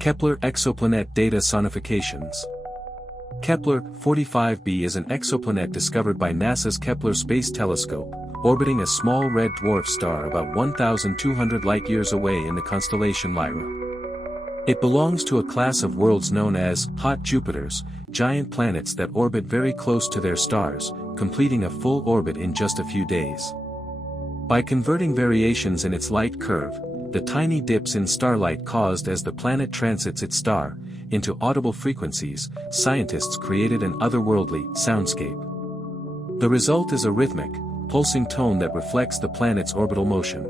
Kepler Exoplanet Data Sonifications. Kepler 45b is an exoplanet discovered by NASA's Kepler Space Telescope, orbiting a small red dwarf star about 1,200 light-years away in the constellation Lyra. It belongs to a class of worlds known as hot Jupiters, giant planets that orbit very close to their stars, completing a full orbit in just a few days. By converting variations in its light curve, the tiny dips in starlight caused as the planet transits its star, into audible frequencies, scientists created an otherworldly soundscape. The result is a rhythmic, pulsing tone that reflects the planet's orbital motion.